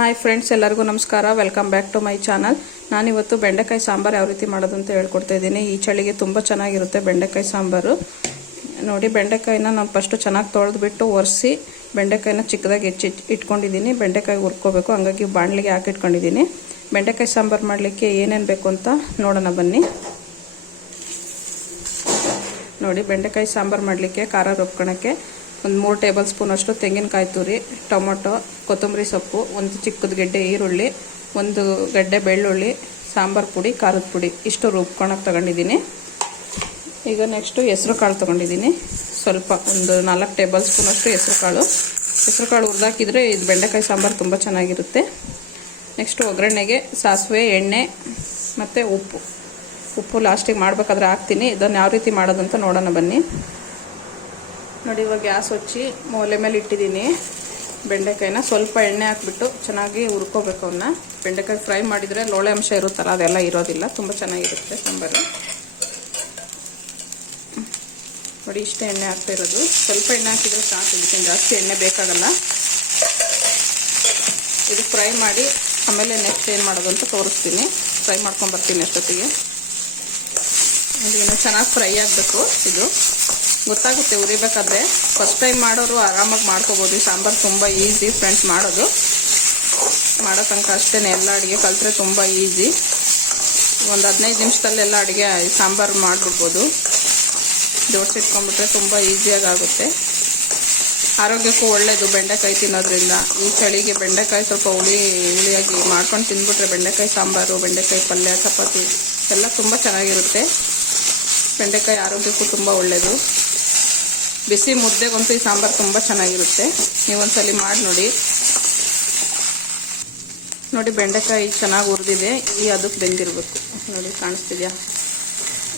Hi friends ಎಲ್ಲರಿಗೂ ನಮಸ್ಕಾರ. Welcome back to my channel ನಾನಿವತ್ತು ಬೆಂಡೆಕಾಯಿ ಸಾಂಬಾರು ಯಾವ ರೀತಿ ಮಾಡೋದು ಅಂತ ಹೇಳ್ಕೊಡ್ತಾ ಇದ್ದೀನಿ. ಈ ಚಳಿಗೆ ತುಂಬ ಚೆನ್ನಾಗಿರುತ್ತೆ ಬೆಂಡೆಕಾಯಿ ಸಾಂಬಾರು. ನೋಡಿ, ಬೆಂಡೆಕಾಯಿನ ನಾನು ಫಸ್ಟು ಚೆನ್ನಾಗಿ ತೊಳೆದ್ಬಿಟ್ಟು ಒರೆಸಿ ಬೆಂಡೆಕಾಯಿನ ಚಿಕ್ಕದಾಗಿ ಹೆಚ್ಚಿ ಇಟ್ಕೊಂಡಿದ್ದೀನಿ. ಬೆಂಡೆಕಾಯಿ ಹುರ್ಕೋಬೇಕು. ಹಂಗಾಗಿ ಬಾಣಲಿಗೆ ಹಾಕಿಟ್ಕೊಂಡಿದ್ದೀನಿ. ಬೆಂಡೆಕಾಯಿ ಸಾಂಬಾರು ಮಾಡಲಿಕ್ಕೆ ಏನೇನು ಬೇಕು ಅಂತ ನೋಡೋಣ ಬನ್ನಿ. ನೋಡಿ, ಬೆಂಡೆಕಾಯಿ ಸಾಂಬಾರು ಮಾಡಲಿಕ್ಕೆ, ಖಾರ ರುಬ್ಕೊಳಕ್ಕೆ ಒಂದು ಮೂರು ಟೇಬಲ್ ಸ್ಪೂನ್ ಅಷ್ಟು ತೆಂಗಿನಕಾಯಿ ತುರಿ, ಟೊಮೊಟೊ, ಕೊತ್ತಂಬರಿ ಸೊಪ್ಪು, ಒಂದು ಚಿಕ್ಕದ ಗೆಡ್ಡೆ ಈರುಳ್ಳಿ, ಒಂದು ಗಡ್ಡೆ ಬೆಳ್ಳುಳ್ಳಿ, ಸಾಂಬಾರು ಪುಡಿ, ಖಾರದ ಪುಡಿ. ಇಷ್ಟು ರುಬ್ಕೊಳಕ್ಕೆ ತಗೊಂಡಿದ್ದೀನಿ. ಈಗ ನೆಕ್ಸ್ಟು ಹೆಸ್ರು ಕಾಳು ತೊಗೊಂಡಿದ್ದೀನಿ. ಸ್ವಲ್ಪ ಒಂದು ನಾಲ್ಕು ಟೇಬಲ್ ಸ್ಪೂನ್ ಅಷ್ಟು ಹೆಸ್ರು ಕಾಳು. ಹೆಸ್ರು ಕಾಳು ಹುರಿದಾಕಿದ್ರೆ ಇದು ಬೆಂಡೆಕಾಯಿ ಸಾಂಬಾರು ತುಂಬ ಚೆನ್ನಾಗಿರುತ್ತೆ. ನೆಕ್ಸ್ಟು ಒಗ್ಗರಣೆಗೆ ಸಾಸಿವೆ, ಎಣ್ಣೆ ಮತ್ತು ಉಪ್ಪು. ಉಪ್ಪು ಲಾಸ್ಟಿಗೆ ಮಾಡಬೇಕಾದ್ರೆ ಹಾಕ್ತೀನಿ. ಇದನ್ನು ಯಾವ ರೀತಿ ಮಾಡೋದಂತ ನೋಡೋಣ ಬನ್ನಿ. ನೋಡಿ, ಇವಾಗ ಗ್ಯಾಸ್ ಹಚ್ಚಿ ಒಲೆ ಮೇಲೆ ಇಟ್ಟಿದ್ದೀನಿ. ಬೆಂಡೆಕಾಯಿನ ಸ್ವಲ್ಪ ಎಣ್ಣೆ ಹಾಕ್ಬಿಟ್ಟು ಚೆನ್ನಾಗಿ ಹುರ್ಕೋಬೇಕು ಅವನ್ನ ಬೆಂಡೆಕಾಯಿ ಫ್ರೈ ಮಾಡಿದರೆ ಲೋಳೆ ಅಂಶ ಇರುತ್ತಲ್ಲ, ಅದೆಲ್ಲ ಇರೋದಿಲ್ಲ. ತುಂಬ ಚೆನ್ನಾಗಿರುತ್ತೆ ಸಾಂಬಾರು. ನೋಡಿ, ಇಷ್ಟೇ ಎಣ್ಣೆ ಹಾಕ್ತಾ ಇರೋದು. ಸ್ವಲ್ಪ ಎಣ್ಣೆ ಹಾಕಿದರೆ ಸಾಕು ಇದಕ್ಕೆ ಜಾಸ್ತಿ ಎಣ್ಣೆ ಬೇಕಾಗಲ್ಲ. ಇದು ಫ್ರೈ ಮಾಡಿ ಆಮೇಲೆ ನೆಕ್ಸ್ಟ್ ಏನು ಮಾಡೋದು ಅಂತ ತೋರಿಸ್ತೀನಿ. ಫ್ರೈ ಮಾಡ್ಕೊಂಬರ್ತೀನಿ ಅಷ್ಟೊತ್ತಿಗೆ. ಇದೇನು ಚೆನ್ನಾಗಿ ಫ್ರೈ ಆಗಬೇಕು ಇದು. ಗೊತ್ತಾಗುತ್ತೆ ಉರಿಬೇಕಾದ್ರೆ ಫಸ್ಟ್ ಟೈಮ್ ಮಾಡೋರು ಆರಾಮಾಗಿ ಮಾಡ್ಕೋಬೋದು. ಈ ಸಾಂಬಾರು ತುಂಬ ಈಸಿ ಫ್ರೆಂಡ್ಸ್ ಮಾಡೋದು. ಮಾಡೋ ತನಕ ಅಷ್ಟೇ ಎಲ್ಲ ಅಡುಗೆ ಕಲಿತ್ರೆ ತುಂಬ ಈಸಿ ಒಂದು ಹದಿನೈದು ನಿಮಿಷದಲ್ಲೆಲ್ಲ ಅಡುಗೆ ಸಾಂಬಾರು ಮಾಡಿಬಿಡ್ಬೋದು. ಜೋಡಿಸಿಟ್ಕೊಂಡ್ಬಿಟ್ರೆ ತುಂಬ ಈಸಿಯಾಗಿ ಆಗುತ್ತೆ. ಆರೋಗ್ಯಕ್ಕೂ ಒಳ್ಳೆಯದು ಬೆಂಡೆಕಾಯಿ ತಿನ್ನೋದ್ರಿಂದ. ಈ ಚಳಿಗೆ ಬೆಂಡೆಕಾಯಿ ಸ್ವಲ್ಪ ಹುಳಿ, ಹುಳಿಯಾಗಿ ಮಾಡ್ಕೊಂಡು ತಿಂದ್ಬಿಟ್ರೆ ಬೆಂಡೆಕಾಯಿ ಸಾಂಬಾರು, ಬೆಂಡೆಕಾಯಿ ಪಲ್ಯ, ಚಪಾತಿ ಎಲ್ಲ ತುಂಬ ಚೆನ್ನಾಗಿರುತ್ತೆ. ಬೆಂಡೆಕಾಯಿ ಆರೋಗ್ಯಕ್ಕೂ ತುಂಬ ಒಳ್ಳೆಯದು ಬಿಸಿ ಮುದ್ದೆಗಂತೂ ಈ ಸಾಂಬಾರು ತುಂಬ ಚೆನ್ನಾಗಿರುತ್ತೆ. ನೀವೊಂದ್ಸಲಿ ಮಾಡಿ ನೋಡಿ. ನೋಡಿ ಬೆಂಡೆಕಾಯಿ ಚೆನ್ನಾಗಿ ಹುರಿದಿದೆ. ಈ ಅದಕ್ಕೆ ಬೆಂದಿರಬೇಕು. ನೋಡಿ, ಕಾಣಿಸ್ತಿದ್ಯಾ?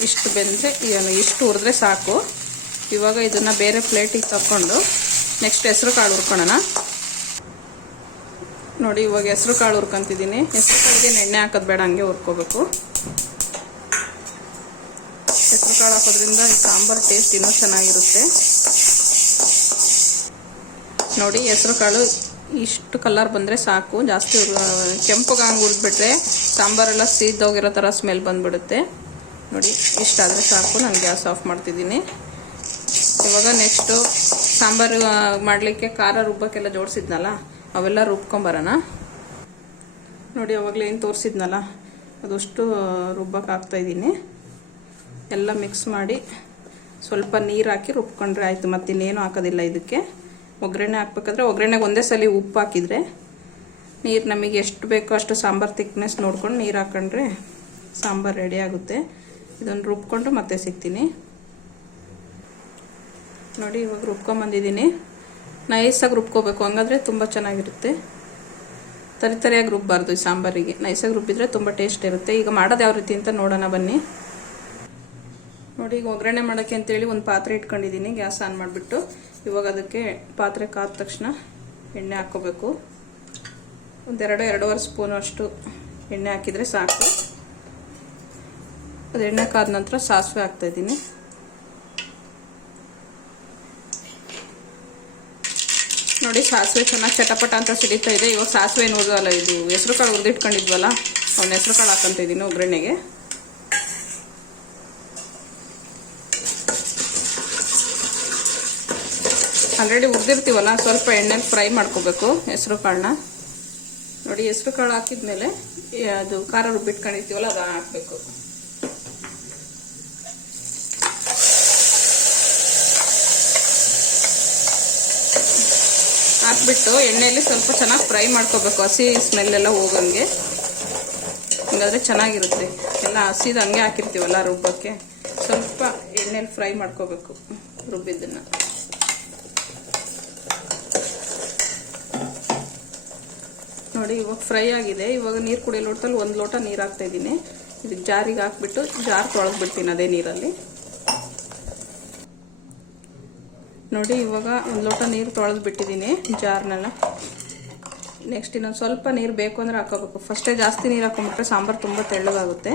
ಇಷ್ಟು ಬೆಂದರೆ ಇಷ್ಟು ಹುರಿದ್ರೆ ಸಾಕು. ಇವಾಗ ಇದನ್ನು ಬೇರೆ ಪ್ಲೇಟಿಗೆ ತಕ್ಕೊಂಡು ನೆಕ್ಸ್ಟ್ ಹೆಸ್ರು ಕಾಳು ಹುರ್ಕೊಳ್ಳೋಣ ನೋಡಿ, ಇವಾಗ ಹೆಸ್ರು ಕಾಳು ಹುರ್ಕೊಂತಿದ್ದೀನಿ. ಹೆಸ್ರು ಕಾಳಿಗೆ ಎಣ್ಣೆ ಹಾಕೋದು ಬೇಡ, ಹಂಗೆ ಹುರ್ಕೋಬೇಕು. ಹೆಸರು ಕಾಳು ಹಾಕೋದ್ರಿಂದ ಸಾಂಬಾರು ಟೇಸ್ಟ್ ಇನ್ನೂ ಚೆನ್ನಾಗಿರುತ್ತೆ. ನೋಡಿ, ಹೆಸರು ಕಾಳು ಇಷ್ಟು ಕಲರ್ ಬಂದರೆ ಸಾಕು. ಜಾಸ್ತಿ ಕೆಂಪುಗೆ ಹಂಗೆ ಹುರಿದ್ಬಿಟ್ರೆ ಸಾಂಬಾರೆಲ್ಲ ಸೀದೋಗಿರೋ ಥರ ಸ್ಮೆಲ್ ಬಂದ್ಬಿಡುತ್ತೆ. ನೋಡಿ, ಇಷ್ಟಾದರೆ ಸಾಕು. ನಾನು ಗ್ಯಾಸ್ ಆಫ್ ಮಾಡ್ತಿದ್ದೀನಿ. ಇವಾಗ ನೆಕ್ಸ್ಟು ಸಾಂಬಾರು ಮಾಡಲಿಕ್ಕೆ ಖಾರ ರುಬ್ಬಕ್ಕೆಲ್ಲ ಜೋಡಿಸಿದ್ನಲ್ಲ, ಅವೆಲ್ಲ ರುಬ್ಕೊಂಬರೋಣ. ನೋಡಿ, ಅವಾಗಲೇ ಏನು ತೋರಿಸಿದ್ನಲ್ಲ, ಅದಷ್ಟು ರುಬ್ಬಕ್ಕೆ ಹಾಕ್ತಾಯಿದ್ದೀನಿ ಎಲ್ಲ ಮಿಕ್ಸ್ ಮಾಡಿ ಸ್ವಲ್ಪ ನೀರು ಹಾಕಿ ರುಬ್ಕೊಂಡ್ರೆ ಆಯಿತು. ಮತ್ತಿನ್ನೇನು ಹಾಕೋದಿಲ್ಲ ಇದಕ್ಕೆ. ಒಗ್ಗರಣೆ ಹಾಕ್ಬೇಕಾದ್ರೆ ಒಗ್ಗರಣೆಗೆ ಒಂದೇ ಸಲ ಉಪ್ಪು ಹಾಕಿದರೆ ನೀರು ನಮಗೆ ಎಷ್ಟು ಬೇಕೋ ಅಷ್ಟು ಸಾಂಬಾರು ತಿಕ್ನೆಸ್ ನೋಡ್ಕೊಂಡು ನೀರು ಹಾಕೊಂಡ್ರೆ ಸಾಂಬಾರು ರೆಡಿ ಆಗುತ್ತೆ. ಇದನ್ನು ರುಬ್ಕೊಂಡು ಮತ್ತೆ ಸಿಗ್ತೀನಿ. ನೋಡಿ, ಇವಾಗ ರುಬ್ಕೊಂಬಂದಿದ್ದೀನಿ ನೈಸಾಗಿ ರುಬ್ಕೋಬೇಕು, ಹಂಗಾದ್ರೆ ತುಂಬ ಚೆನ್ನಾಗಿರುತ್ತೆ. ತರಿತರಿಯಾಗಿ ರುಬ್ಬಾರ್ದು ಈ ಸಾಂಬಾರಿಗೆ. ನೈಸಾಗಿ ರುಬ್ಬಿದ್ರೆ ತುಂಬ ಟೇಸ್ಟ್ ಇರುತ್ತೆ. ಈಗ ಮಾಡೋದು ಯಾವ ರೀತಿ ಅಂತ ನೋಡೋಣ ಬನ್ನಿ. ನೋಡಿ, ಈಗ ಒಗ್ಗರಣೆ ಮಾಡೋಕ್ಕೆ ಅಂತೇಳಿ ಒಂದು ಪಾತ್ರೆ ಇಟ್ಕೊಂಡಿದ್ದೀನಿ, ಗ್ಯಾಸ್ ಆನ್ ಮಾಡಿಬಿಟ್ಟು. ಇವಾಗ ಅದಕ್ಕೆ ಪಾತ್ರೆ ಕಾದ ತಕ್ಷಣ ಎಣ್ಣೆ ಹಾಕ್ಕೋಬೇಕು. ಒಂದೆರಡು, ಎರಡೂವರೆ ಸ್ಪೂನ್ ಅಷ್ಟು ಎಣ್ಣೆ ಹಾಕಿದರೆ ಸಾಕು. ಅದು ಎಣ್ಣೆ ಕಾದ ನಂತರ ಸಾಸಿವೆ ಹಾಕ್ತಾಯಿದ್ದೀನಿ ನೋಡಿ, ಸಾಸಿವೆ ಚೆನ್ನಾಗಿ ಚಟಪಟ ಅಂತ ಸಿಡಿತಾ ಇದೆ. ಇವಾಗ ಸಾಸಿವೆ ಏನು ಅಲ್ಲ ಇದು? ಹೆಸ್ರು ಕಾಳು ಹುರಿದಿಟ್ಕೊಂಡಿದ್ವಲ್ಲ ಅವ್ನ ಹೆಸ್ರು ಕಾಳು ಹಾಕೊಂತಿದ್ದೀನಿ ಒಗ್ಗರಣೆಗೆ. ಆಲ್ರೆಡಿ ಹುರಿದಿರ್ತೀವಲ್ಲ ಸ್ವಲ್ಪ ಎಣ್ಣೆಲಿ ಫ್ರೈ ಮಾಡ್ಕೋಬೇಕು ಹೆಸರು ಕಾಳನ್ನ. ನೋಡಿ, ಹೆಸರು ಕಾಳು ಹಾಕಿದ್ಮೇಲೆ ಅದು ಖಾರ ರುಬ್ಬಿಟ್ಕೊಂಡಿರ್ತೀವಲ್ಲ ಅದನ್ನ ಹಾಕಬೇಕು. ಹಾಕ್ಬಿಟ್ಟು ಎಣ್ಣೆಯಲ್ಲಿ ಸ್ವಲ್ಪ ಚೆನ್ನಾಗಿ ಫ್ರೈ ಮಾಡ್ಕೋಬೇಕು, ಹಸಿ ಸ್ಮೆಲ್ ಎಲ್ಲ ಹೋಗಂಗೆ. ಹಂಗಾದ್ರೆ ಚೆನ್ನಾಗಿರುತ್ತೆ. ಎಲ್ಲ ಹಸಿದು ಹಂಗೆ ಹಾಕಿರ್ತೀವಲ್ಲ ರುಬ್ಬಕ್ಕೆ. ಸ್ವಲ್ಪ ಎಣ್ಣೆಲಿ ಫ್ರೈ ಮಾಡ್ಕೋಬೇಕು ರುಬ್ಬಿದ್ದನ್ನು. ನೋಡಿ, ಇವಾಗ ಫ್ರೈ ಆಗಿದೆ. ಇವಾಗ ನೀರು ಕುಡಿಯೋ ಲೋಟದಲ್ಲಿ ಒಂದು ಲೋಟ ನೀರು ಹಾಕ್ತಾ ಇದ್ದೀನಿ. ಇದಕ್ಕೆ ಜಾರಿಗೆ ಹಾಕ್ಬಿಟ್ಟು ಜಾರ್ ತೊಳೆದ್ಬಿಡ್ತೀನಿ ಅದೇ ನೀರಲ್ಲಿ. ನೋಡಿ, ಇವಾಗ ಒಂದು ಲೋಟ ನೀರು ತೊಳೆದ್ಬಿಟ್ಟಿದ್ದೀನಿ ಜಾರ್ನೆಲ್ಲ. ನೆಕ್ಸ್ಟ್ ಇನ್ನೊಂದು ಸ್ವಲ್ಪ ನೀರು ಬೇಕು ಅಂದರೆ ಹಾಕೋಬೇಕು. ಫಸ್ಟೇ ಜಾಸ್ತಿ ನೀರು ಹಾಕೊಂಡ್ಬಿಟ್ರೆ ಸಾಂಬಾರು ತುಂಬ ತೆಳ್ಳಗಾಗುತ್ತೆ.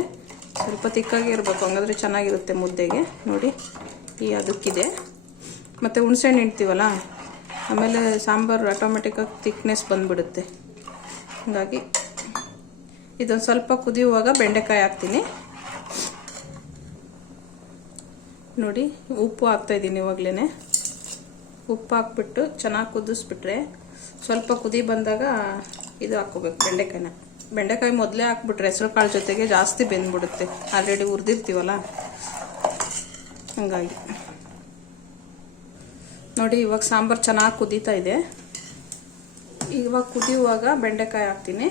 ಸ್ವಲ್ಪ ತಿಕ್ಕಾಗಿ ಇರಬೇಕು, ಹಂಗಾದ್ರೆ ಚೆನ್ನಾಗಿರುತ್ತೆ ಮುದ್ದೆಗೆ. ನೋಡಿ, ಈ ಅದಕ್ಕಿದೆ. ಮತ್ತು ಹುಣಸೆಹಣ್ಣು ಇಡ್ತೀವಲ್ಲ, ಆಮೇಲೆ ಸಾಂಬಾರು ಆಟೋಮೆಟಿಕ್ಕಾಗಿ ತಿಕ್ನೆಸ್ ಬಂದುಬಿಡುತ್ತೆ. ಹಾಗಾಗಿ ಇದೊಂದು ಸ್ವಲ್ಪ ಕುದಿಯುವಾಗ ಬೆಂಡೆಕಾಯಿ ಹಾಕ್ತೀನಿ. ನೋಡಿ, ಉಪ್ಪು ಹಾಕ್ತಾ ಇದ್ದೀನಿ ಇವಾಗಲೇ ಉಪ್ಪು ಹಾಕ್ಬಿಟ್ಟು ಚೆನ್ನಾಗಿ ಕುದಿಸ್ಬಿಟ್ರೆ ಸ್ವಲ್ಪ ಕುದಿ ಬಂದಾಗ ಇದು ಹಾಕೋಬೇಕು ಬೆಂಡೆಕಾಯಿನ. ಬೆಂಡೆಕಾಯಿ ಮೊದಲೇ ಹಾಕ್ಬಿಟ್ರೆ ಹೆಸರು ಕಾಳು ಜೊತೆಗೆ ಜಾಸ್ತಿ ಬೆಂದ್ಬಿಡುತ್ತೆ. ಆಲ್ರೆಡಿ ಹುರಿದಿರ್ತೀವಲ್ಲ? ಹಂಗಾಗಿ. ನೋಡಿ, ಇವಾಗ ಸಾಂಬಾರು ಚೆನ್ನಾಗಿ ಕುದೀತಾ ಇದೆ. ಇವಾಗ ಕುದಿಯುವಾಗ ಬೆಂಡೆಕಾಯಿ ಹಾಕ್ತೀನಿ.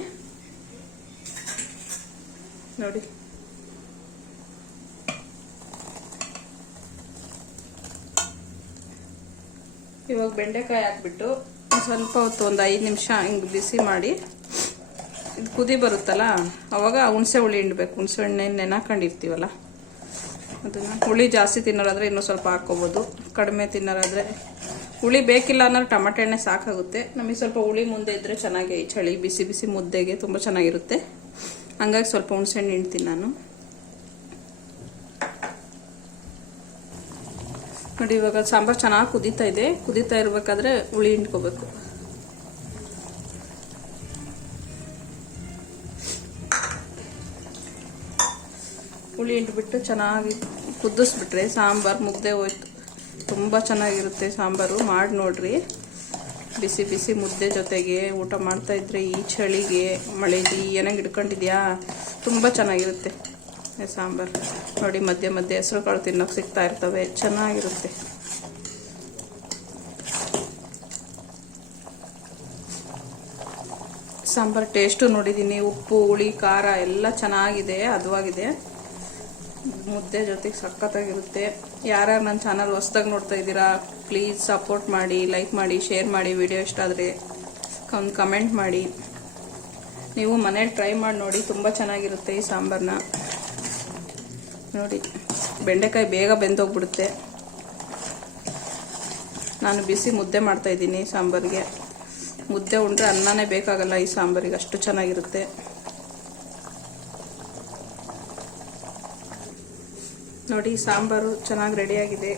ನೋಡಿ. ಇವಾಗ ಬೆಂಡೆಕಾಯಿ ಹಾಕ್ಬಿಟ್ಟು ಸ್ವಲ್ಪ ಹೊತ್ತು ಒಂದು ಐದು ನಿಮಿಷ ಹಿಂಗೆ ಬಿಸಿ ಮಾಡಿ. ಇದು ಕುದಿ ಬರುತ್ತಲ್ಲ, ಅವಾಗ ಹುಣಸೆ ಹುಳಿ ಹಿಂಡ್ಬೇಕು. ಹುಣಸೆ ಹಣ್ಣೆ ನೆನಾಕೊಂಡಿರ್ತೀವಲ್ಲ ಅದನ್ನು ಹುಳಿ ಜಾಸ್ತಿ ತಿನ್ನೋರಾದರೆ ಇನ್ನೂ ಸ್ವಲ್ಪ ಹಾಕ್ಕೋಬೋದು. ಕಡಿಮೆ ತಿನ್ನೋರಾದ್ರೆ ಹುಳಿ ಬೇಕಿಲ್ಲ ಅಂದ್ರೆ ಟಮಾಟೆ ಎಣ್ಣೆ ಸಾಕಾಗುತ್ತೆ. ನಮಗೆ ಸ್ವಲ್ಪ ಹುಳಿ ಮುಂದೆ ಇದ್ದರೆ ಚೆನ್ನಾಗಿ ಚಳಿ ಬಿಸಿ ಬಿಸಿ ಮುದ್ದೆಗೆ ತುಂಬ ಚೆನ್ನಾಗಿರುತ್ತೆ. ಹಂಗಾಗಿ ಸ್ವಲ್ಪ ಹುಣಸೆಹಣ್ಣು ಹಿಂಡ್ತೀನಿ ನಾನು. ನೋಡಿ, ಇವಾಗ ಸಾಂಬಾರು ಚೆನ್ನಾಗಿ ಕುದೀತಾ ಇದೆ. ಕುದೀತಾ ಇರಬೇಕಾದ್ರೆ ಹುಳಿ ಹಿಂಡ್ಕೋಬೇಕು. ಹುಳಿ ಹಿಂಡ್ಬಿಟ್ಟು ಚೆನ್ನಾಗಿ ಕುದಿಸ್ಬಿಟ್ರೆ ಸಾಂಬಾರು ಮುದ್ದೆ ಹೋಯ್ತು. ತುಂಬ ಚೆನ್ನಾಗಿರುತ್ತೆ ಸಾಂಬಾರು. ಮಾಡಿ ನೋಡ್ರಿ. ಬಿಸಿ ಬಿಸಿ ಮುದ್ದೆ ಜೊತೆಗೆ ಊಟ ಮಾಡ್ತಾ ಇದ್ರೆ ಈ ಚಳಿಗೆ, ಮಳೆಗೆ ಏನಾಗಿ ಹಿಡ್ಕೊಂಡಿದ್ಯಾ? ತುಂಬ ಚೆನ್ನಾಗಿರುತ್ತೆ ಸಾಂಬಾರು. ನೋಡಿ, ಮಧ್ಯೆ ಮಧ್ಯೆ ಹೆಸರು ಕಾಳು ತಿನ್ನೋಕೆ ಸಿಗ್ತಾ ಇರ್ತವೆ. ಚೆನ್ನಾಗಿರುತ್ತೆ. ಸಾಂಬಾರು ಟೇಸ್ಟು ನೋಡಿದ್ದೀನಿ. ಉಪ್ಪು, ಹುಳಿ, ಖಾರ ಎಲ್ಲ ಚೆನ್ನಾಗಿದೆ ಹದವಾಗಿದೆ ಮುದ್ದೆ ಜೊತೆಗೆ ಸಖತ್ತಾಗಿರುತ್ತೆ. ಯಾರ್ಯಾರು ನನ್ನ ಚಾನಲ್ ಹೊಸ್ದಾಗಿ ನೋಡ್ತಾ ಇದ್ದೀರಾ ಪ್ಲೀಸ್ ಸಪೋರ್ಟ್ ಮಾಡಿ ಲೈಕ್ ಮಾಡಿ ಶೇರ್ ಮಾಡಿ ವಿಡಿಯೋ ಇಷ್ಟ ಆದರೆ ಒಂದು ಕಮೆಂಟ್ ಮಾಡಿ. ನೀವು ಮನೇಲಿ ಟ್ರೈ ಮಾಡಿ ನೋಡಿ ತುಂಬ ಚೆನ್ನಾಗಿರುತ್ತೆ ಈ ಸಾಂಬಾರನ್ನ ನೋಡಿ, ಬೆಂಡೆಕಾಯಿ ಬೇಗ ಬೆಂದೋಗ್ಬಿಡುತ್ತೆ. ನಾನು ಬಿಸಿ ಮುದ್ದೆ ಮಾಡ್ತಾ ಇದ್ದೀನಿ ಸಾಂಬಾರಿಗೆ. ಮುದ್ದೆ ಉಂಡ್ರೆ ಅನ್ನನೇ ಬೇಕಾಗಲ್ಲ ಈ ಸಾಂಬಾರಿಗೆ, ಅಷ್ಟು ಚೆನ್ನಾಗಿರುತ್ತೆ. ನೋಡಿ, ಸಾಂಬಾರು ಚೆನ್ನಾಗಿ ರೆಡಿಯಾಗಿದೆ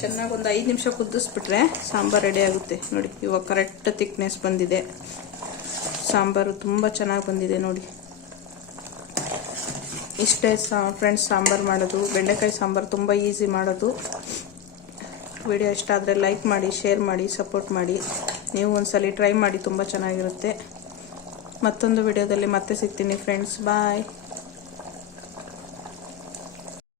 ಚೆನ್ನಾಗಿ ಒಂದು ಐದು ನಿಮಿಷ ಕುದಿಸ್ಬಿಟ್ರೆ ಸಾಂಬಾರು ರೆಡಿ ಆಗುತ್ತೆ. ನೋಡಿ, ಇವಾಗ ಕರೆಕ್ಟ್ ತಿಕ್ನೆಸ್ ಬಂದಿದೆ. ಸಾಂಬಾರು ತುಂಬ ಚೆನ್ನಾಗಿ ಬಂದಿದೆ ನೋಡಿ. ಇಷ್ಟೇ ಸಾ ಫ್ರೆಂಡ್ಸ್ ಸಾಂಬಾರು ಮಾಡೋದು. ಬೆಂಡೆಕಾಯಿ ಸಾಂಬಾರು ತುಂಬ ಈಸಿ ಮಾಡೋದು. ವಿಡಿಯೋ ಇಷ್ಟ ಆದರೆ ಲೈಕ್ ಮಾಡಿ ಶೇರ್ ಮಾಡಿ ಸಪೋರ್ಟ್ ಮಾಡಿ. ನೀವು ಒಂದ್ಸಲಿ ಟ್ರೈ ಮಾಡಿ, ತುಂಬ ಚೆನ್ನಾಗಿರುತ್ತೆ. ಮತ್ತೊಂದು ವಿಡಿಯೋದಲ್ಲಿ ಮತ್ತೆ ಸಿಗ್ತೀನಿ ಫ್ರೆಂಡ್ಸ್ ಬಾಯ್